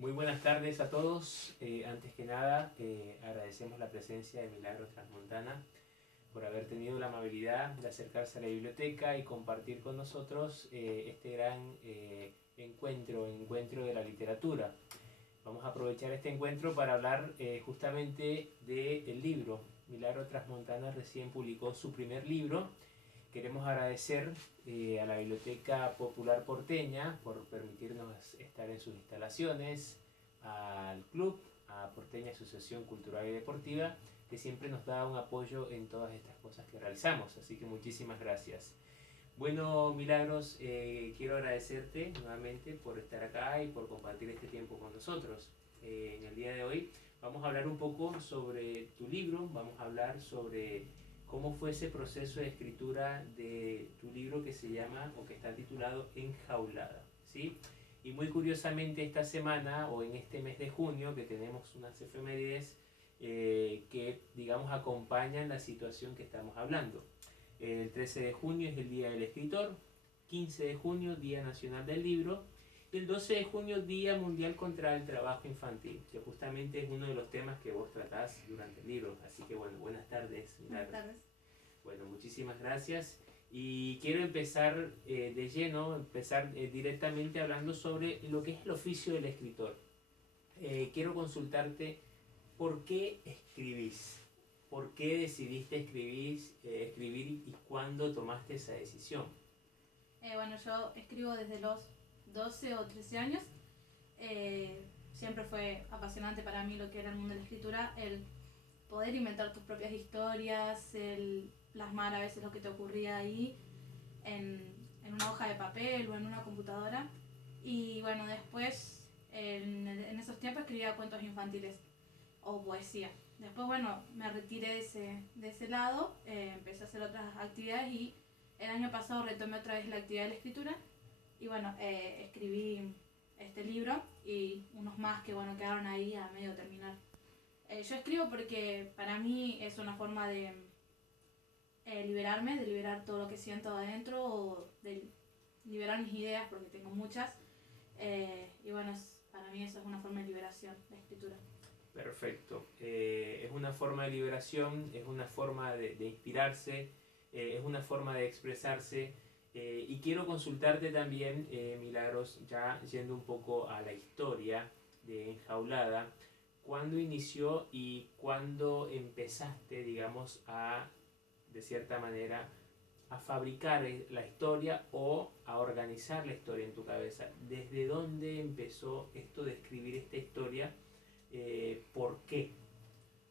Muy buenas tardes a todos. Antes que nada, agradecemos la presencia de Milagros Transmontana por haber tenido la amabilidad de acercarse a la biblioteca y compartir con nosotros este gran encuentro de la literatura. Vamos a aprovechar este encuentro para hablar justamente del libro. Milagros Transmontana recién publicó su primer libro. Queremos agradecer a la Biblioteca Popular Porteña por permitirnos estar en sus instalaciones, al club, a Porteña Asociación Cultural y Deportiva, que siempre nos da un apoyo en todas estas cosas que realizamos. Así que muchísimas gracias. Bueno, Milagros, quiero agradecerte nuevamente por estar acá y por compartir este tiempo con nosotros. En el día de hoy vamos a hablar un poco sobre tu libro, vamos a hablar sobre cómo fue ese proceso de escritura de tu libro que se llama o que está titulado Enjaulada, ¿sí? Y muy curiosamente esta semana o en este mes de junio que tenemos unas efemérides que digamos acompañan la situación que estamos hablando. El 13 de junio es el Día del Escritor, 15 de junio Día Nacional del Libro y el 12 de junio Día Mundial contra el Trabajo Infantil, que justamente es uno de los temas que vos tratás durante el libro. Así que bueno, buenas tardes, Milagros. Buenas tardes. Bueno, muchísimas gracias. Y quiero empezar de lleno, empezar directamente hablando sobre lo que es el oficio del escritor. Quiero consultarte por qué escribís, por qué decidiste escribir y cuándo tomaste esa decisión. Bueno, yo escribo desde los 12 o 13 años. Siempre fue apasionante para mí lo que era el mundo de la escritura, el poder inventar tus propias historias, el plasmar a veces lo que te ocurría ahí en una hoja de papel o en una computadora. Y bueno, después en esos tiempos escribía cuentos infantiles o poesía. Después, bueno, me retiré de ese lado, empecé a hacer otras actividades y el año pasado retomé otra vez la actividad de la escritura y bueno, escribí este libro y unos más que bueno quedaron ahí a medio terminar. Yo escribo porque para mí es una forma de liberarme, de liberar todo lo que siento adentro o de liberar mis ideas porque tengo muchas y bueno, para mí eso es una forma de liberación, la escritura. Perfecto. Es una forma de liberación, es una forma de inspirarse, es una forma de expresarse. Y quiero consultarte también, Milagros, ya yendo un poco a la historia de Enjaulada, ¿cuándo inició y cuándo empezaste, digamos, de cierta manera, a fabricar la historia o a organizar la historia en tu cabeza? ¿Desde dónde empezó esto de escribir esta historia? ¿Por qué?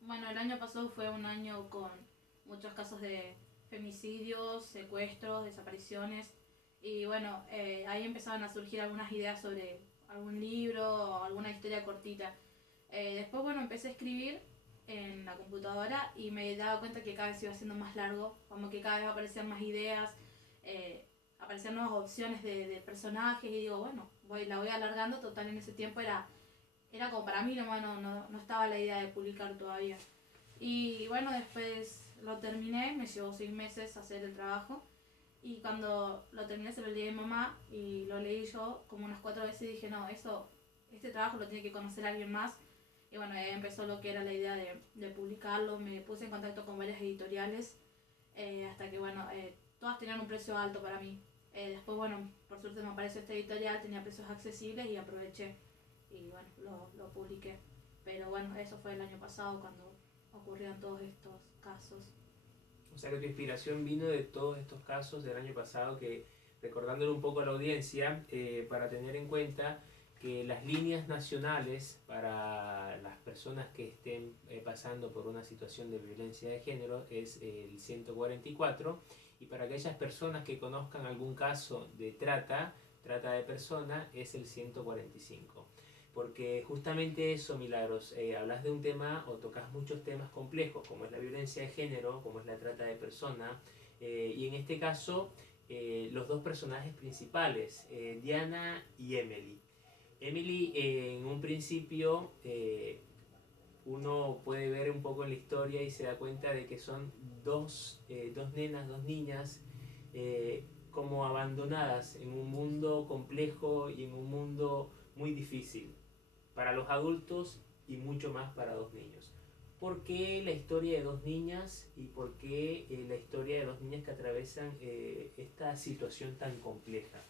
Bueno, el año pasado fue un año con muchos casos de femicidios, secuestros, desapariciones y bueno, ahí empezaban a surgir algunas ideas sobre algún libro o alguna historia cortita. Después, bueno, empecé a escribir en la computadora y me daba cuenta que cada vez iba siendo más largo, como que cada vez aparecían más ideas, aparecían nuevas opciones de personajes y digo, bueno, la voy alargando, total en ese tiempo era como para mí nomás, no estaba la idea de publicar todavía. Y bueno, después lo terminé, me llevó 6 meses hacer el trabajo. Y cuando lo terminé se lo leí a mi mamá y lo leí yo como unas 4 veces y dije, no, este trabajo lo tiene que conocer alguien más. Y bueno, ahí empezó lo que era la idea de publicarlo, me puse en contacto con varias editoriales, hasta que bueno, todas tenían un precio alto para mí. Después bueno, por suerte me apareció esta editorial, tenía precios accesibles y aproveché y bueno, lo publiqué. Pero bueno, eso fue el año pasado cuando ocurrieron todos estos casos. O sea que tu inspiración vino de todos estos casos del año pasado, que recordándole un poco a la audiencia, para tener en cuenta que las líneas nacionales para las personas que estén pasando por una situación de violencia de género es el 144, y para aquellas personas que conozcan algún caso de trata de persona, es el 145. Porque justamente eso, Milagros, hablas de un tema o tocas muchos temas complejos, como es la violencia de género, como es la trata de personas, y en este caso los dos personajes principales, Diana y Emily. Emily, en un principio, uno puede ver un poco en la historia y se da cuenta de que son dos nenas, dos niñas, como abandonadas en un mundo complejo y en un mundo muy difícil. para los adultos y mucho más para dos niños. ¿Por qué la historia de dos niñas y por qué la historia de dos niñas que atraviesan esta situación tan compleja?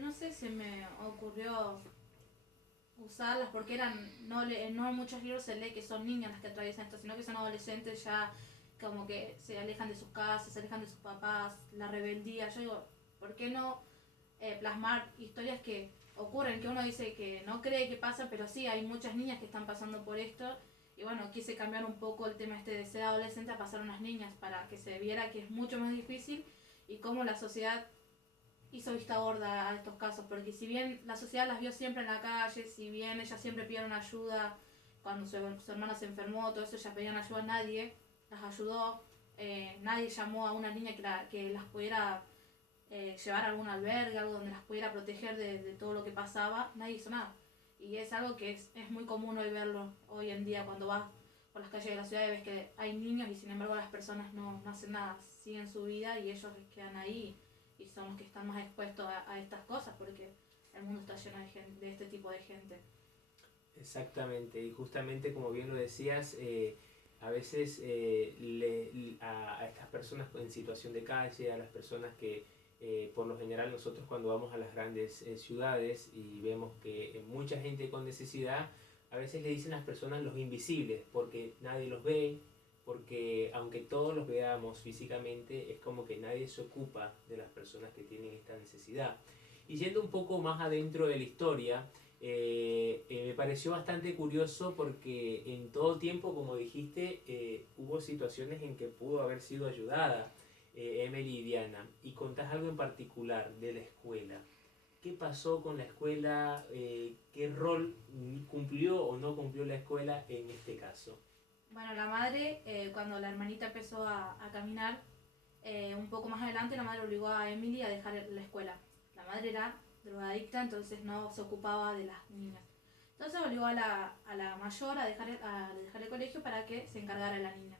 No sé, se me ocurrió usarlas porque no en muchos libros se lee que son niñas las que atraviesan esto, sino que son adolescentes ya como que se alejan de sus casas, se alejan de sus papás, la rebeldía. Yo digo, ¿por qué no plasmar historias que ocurren, que uno dice que no cree que pasan, pero sí, hay muchas niñas que están pasando por esto? Y bueno, quise cambiar un poco el tema de ser adolescente a pasar a unas niñas para que se viera que es mucho más difícil y cómo la sociedad hizo vista gorda a estos casos, porque si bien la sociedad las vio siempre en la calle, si bien ellas siempre pidieron ayuda, cuando su hermana se enfermó, todo eso, ellas pedían ayuda, nadie las ayudó, nadie llamó a una niña que las pudiera llevar a algún albergue, algo donde las pudiera proteger de todo lo que pasaba, nadie hizo nada. Y es algo que es muy común hoy verlo, hoy en día, cuando vas por las calles de la ciudad y ves que hay niños y sin embargo las personas no hacen nada, siguen su vida y ellos quedan ahí y son los que están más expuestos a estas cosas porque el mundo está lleno de este tipo de gente. Exactamente, y justamente como bien lo decías, a veces a estas personas en situación de calle, a las personas que por lo general nosotros cuando vamos a las grandes ciudades y vemos que mucha gente con necesidad, a veces le dicen a las personas los invisibles, porque nadie los ve, porque aunque todos los veamos físicamente, es como que nadie se ocupa de las personas que tienen esta necesidad. Y yendo un poco más adentro de la historia, me pareció bastante curioso porque en todo tiempo, como dijiste, hubo situaciones en que pudo haber sido ayudada Emily y Diana. Y contás algo en particular de la escuela. ¿Qué pasó con la escuela? ¿Qué rol cumplió o no cumplió la escuela en este caso? Bueno, la madre, cuando la hermanita empezó a caminar, un poco más adelante la madre obligó a Emily a dejar la escuela. La madre era drogadicta, entonces no se ocupaba de las niñas. Entonces obligó a la mayor a dejar el colegio para que se encargara de la niña.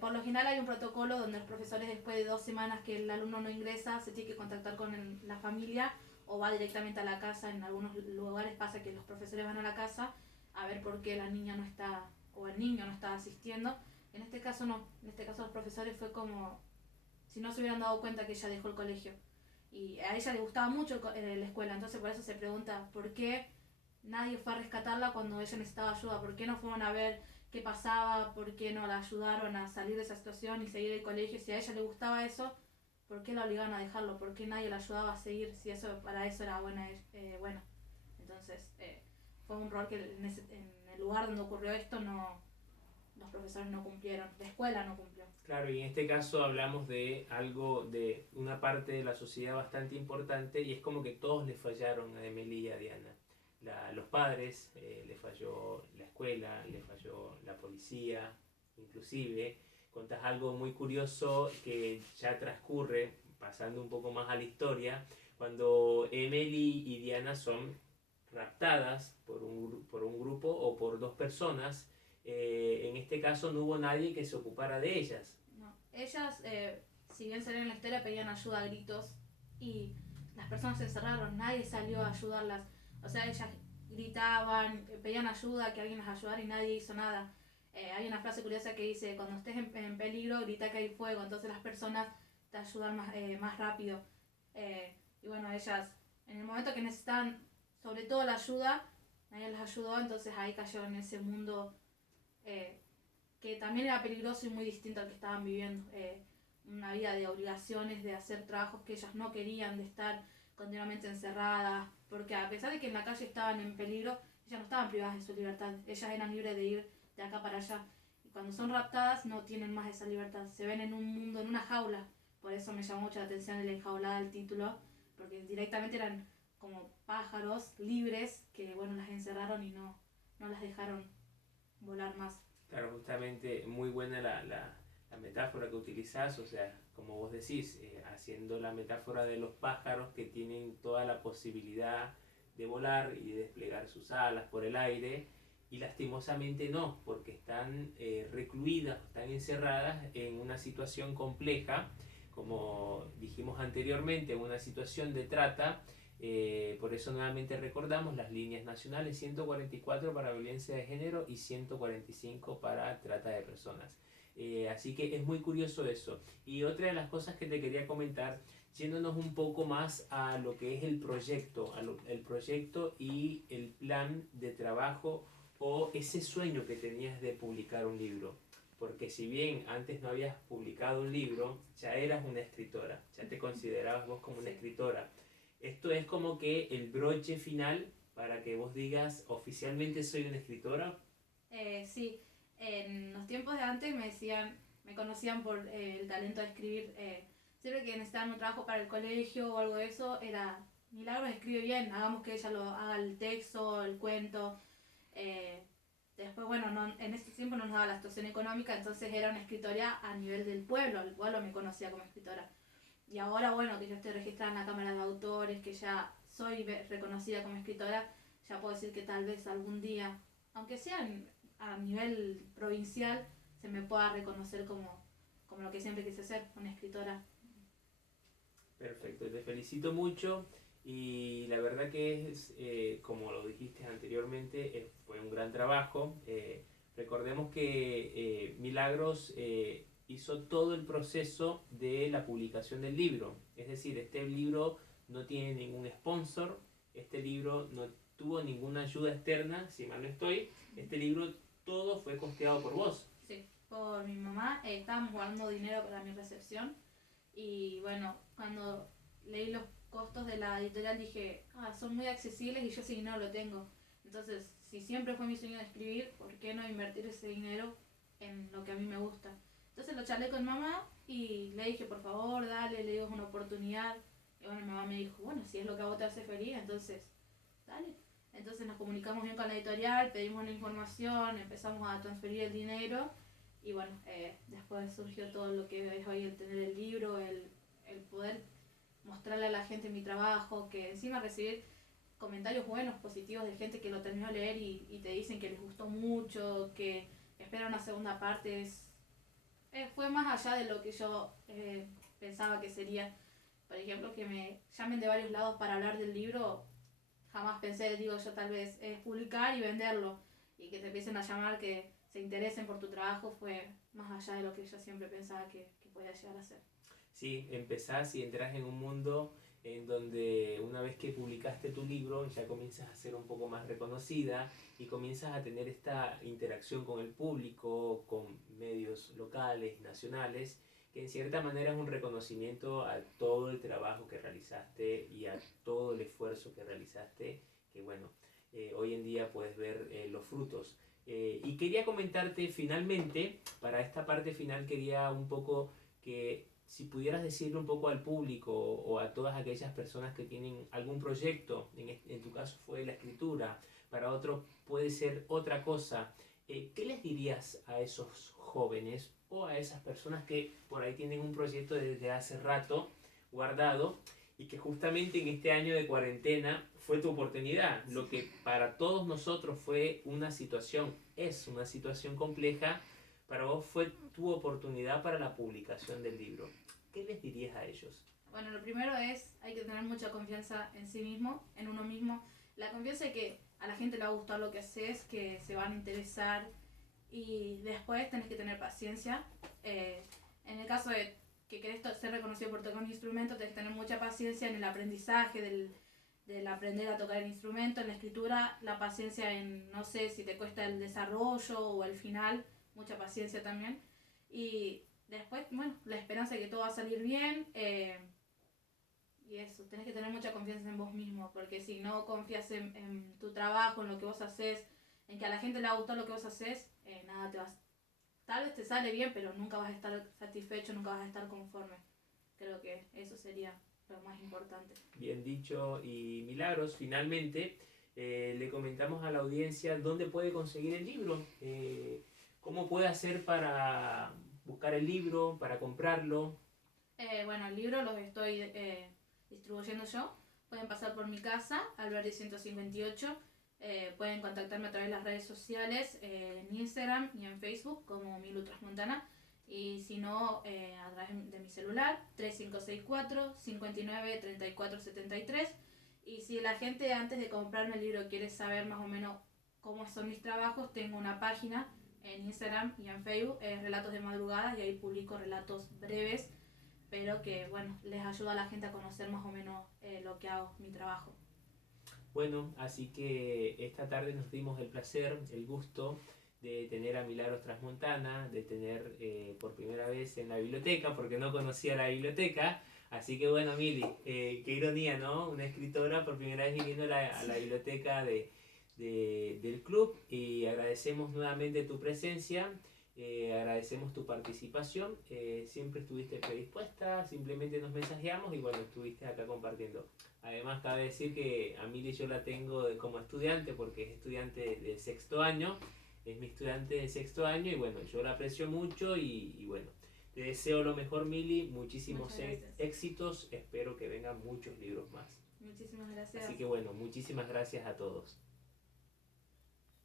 Por lo general hay un protocolo donde los profesores, después de 2 semanas que el alumno no ingresa, se tiene que contactar con la familia o va directamente a la casa. En algunos lugares pasa que los profesores van a la casa a ver por qué la niña no está o el niño no está asistiendo. En este caso no, en este caso los profesores fue como si no se hubieran dado cuenta que ella dejó el colegio. Y a ella le gustaba mucho la escuela, entonces por eso se pregunta por qué nadie fue a rescatarla cuando ella necesitaba ayuda, por qué no fueron a ver qué pasaba, por qué no la ayudaron a salir de esa situación y seguir el colegio. Si a ella le gustaba eso, ¿por qué la obligaban a dejarlo? ¿Por qué nadie la ayudaba a seguir si eso para eso era bueno? Entonces fue un rol que en el lugar donde ocurrió esto los profesores no cumplieron, la escuela no cumplió. Claro, y en este caso hablamos de algo, de una parte de la sociedad bastante importante y es como que todos le fallaron a Emily y a Diana. Los padres, le falló la escuela, le falló la policía, inclusive. Contás algo muy curioso que ya transcurre, pasando un poco más a la historia, cuando Emily y Diana son raptadas por un grupo o por dos personas. En este caso no hubo nadie que se ocupara de ellas. No. Ellas, si bien salieron en la historia, pedían ayuda a gritos y las personas se encerraron, nadie salió a ayudarlas. O sea, ellas gritaban, pedían ayuda, que alguien las ayudara y nadie hizo nada. Hay una frase curiosa que dice, cuando estés en peligro, grita que hay fuego, entonces las personas te ayudan más rápido. Y bueno, ellas, en el momento que necesitaban, sobre todo la ayuda, nadie las ayudó, entonces ahí cayeron en ese mundo que también era peligroso y muy distinto al que estaban viviendo. Una vida de obligaciones, de hacer trabajos que ellas no querían, de estar continuamente encerradas, porque a pesar de que en la calle estaban en peligro, ellas no estaban privadas de su libertad, ellas eran libres de ir de acá para allá. Y cuando son raptadas no tienen más esa libertad, se ven en un mundo, en una jaula. Por eso me llamó mucho la atención el enjaulada del título, porque directamente eran como pájaros libres que bueno, las encerraron y no las dejaron volar más. Claro, justamente muy buena la metáfora que utilizás, o sea, como vos decís, haciendo la metáfora de los pájaros que tienen toda la posibilidad de volar y de desplegar sus alas por el aire, y lastimosamente no, porque están recluidas, están encerradas en una situación compleja, como dijimos anteriormente, una situación de trata, Por eso nuevamente recordamos las líneas nacionales: 144 para violencia de género y 145 para trata de personas. Así que es muy curioso eso. Y otra de las cosas que te quería comentar, yéndonos un poco más a lo que es el proyecto, el proyecto y el plan de trabajo o ese sueño que tenías de publicar un libro. Porque si bien antes no habías publicado un libro, ya eras una escritora, ya te considerabas vos como una escritora. Esto es como que el broche final para que vos digas oficialmente soy una escritora. Sí, en los tiempos de antes me conocían por el talento de escribir. Siempre que necesitaban un trabajo para el colegio o algo de eso, era Milagros escribe bien, hagamos que ella lo haga el texto, el cuento. Eh, Después, bueno, en ese tiempo no nos daba la situación económica, entonces era una escritora a nivel del pueblo, el pueblo me conocía como escritora. Y ahora, bueno, que yo estoy registrada en la Cámara de Autores, que ya soy reconocida como escritora, ya puedo decir que tal vez algún día, aunque sea a nivel provincial, se me pueda reconocer como lo que siempre quise ser, una escritora. Perfecto, te felicito mucho y la verdad que es, como lo dijiste anteriormente, fue un gran trabajo. Recordemos que Milagros hizo todo el proceso de la publicación del libro, es decir, este libro no tiene ningún sponsor, este libro no tuvo ninguna ayuda externa, si mal no estoy, este libro todo fue costeado por vos. Sí, por mi mamá. Estábamos guardando dinero para mi recepción. Y bueno, cuando leí los costos de la editorial dije, son muy accesibles y yo ese dinero lo tengo. Entonces, si siempre fue mi sueño de escribir, ¿por qué no invertir ese dinero en lo que a mí me gusta? Entonces lo charlé con mamá y le dije, por favor, dale, le digo, es una oportunidad. Y bueno, mi mamá me dijo, bueno, si es lo que a vos te hace feliz, entonces, dale. Entonces nos comunicamos bien con la editorial, pedimos la información, empezamos a transferir el dinero. Y bueno, después surgió todo lo que es hoy el tener el libro, el poder mostrarle a la gente mi trabajo, que encima recibir comentarios buenos, positivos de gente que lo terminó de leer y te dicen que les gustó mucho, que esperan una segunda parte, fue más allá de lo que yo pensaba que sería. Por ejemplo, que me llamen de varios lados para hablar del libro, jamás pensé, digo yo, tal vez publicar y venderlo, y que te empiecen a llamar, que se interesen por tu trabajo, fue más allá de lo que yo siempre pensaba que podía llegar a ser. Sí, empezás y entras en un mundo en donde una vez que publicaste tu libro ya comienzas a ser un poco más reconocida y comienzas a tener esta interacción con el público, con medios locales y nacionales, que en cierta manera es un reconocimiento a todo el trabajo que realizaste y a todo el esfuerzo que realizaste, que bueno, hoy en día puedes ver los frutos. Y quería comentarte finalmente, para esta parte final quería un poco que si pudieras decirle un poco al público o a todas aquellas personas que tienen algún proyecto, en tu caso fue la escritura, para otro puede ser otra cosa, ¿qué les dirías a esos jóvenes o a esas personas que por ahí tienen un proyecto desde hace rato guardado y que justamente en este año de cuarentena fue tu oportunidad? Lo que para todos nosotros fue una situación, es una situación compleja, para vos fue tu oportunidad para la publicación del libro. ¿Qué les dirías a ellos? Bueno, lo primero es, hay que tener mucha confianza en sí mismo, en uno mismo. La confianza de que a la gente le va a gustar lo que haces, que se van a interesar, y después tenés que tener paciencia. En el caso de que querés ser reconocido por tocar un instrumento, tenés que tener mucha paciencia en el aprendizaje, del aprender a tocar el instrumento. En la escritura, la paciencia en, no sé, si te cuesta el desarrollo o el final, mucha paciencia también. Y después, bueno, la esperanza de que todo va a salir bien. Y eso, tenés que tener mucha confianza en vos mismo, porque si no confías en tu trabajo, en lo que vos haces, en que a la gente le va a gustar lo que vos haces, nada, tal vez te sale bien, pero nunca vas a estar satisfecho, nunca vas a estar conforme. Creo que eso sería lo más importante. Bien dicho. Y Milagros, finalmente le comentamos a la audiencia dónde puede conseguir el libro, cómo puede hacer para buscar el libro, para comprarlo. Bueno, el libro los estoy distribuyendo yo. Pueden pasar por mi casa, Alberdi 158. Pueden contactarme a través de las redes sociales, en Instagram y en Facebook como Milu Trasmontana. Y si no, a través de mi celular, 3564 59 34 73. Y si la gente antes de comprarme el libro quiere saber más o menos cómo son mis trabajos, tengo una página en Instagram y en Facebook, Relatos de Madrugada, y ahí publico relatos breves, pero que bueno, les ayuda a la gente a conocer más o menos lo que hago, mi trabajo. Bueno, así que esta tarde nos dimos el placer, el gusto de tener a Milagros Trasmontana, de tener por primera vez en la biblioteca, porque no conocía la biblioteca. Así que bueno, Mili, qué ironía, ¿no? Una escritora por primera vez viniendo a la biblioteca del club, y agradecemos nuevamente tu presencia, agradecemos tu participación, siempre estuviste predispuesta, simplemente nos mensajeamos y bueno, estuviste acá compartiendo. Además, cabe decir que a Mili yo la tengo como estudiante porque es estudiante del sexto año, es mi estudiante de sexto año y bueno, yo la aprecio mucho y bueno, te deseo lo mejor, Mili, muchísimos éxitos, espero que vengan muchos libros más. Muchísimas gracias. Así que bueno, muchísimas gracias a todos.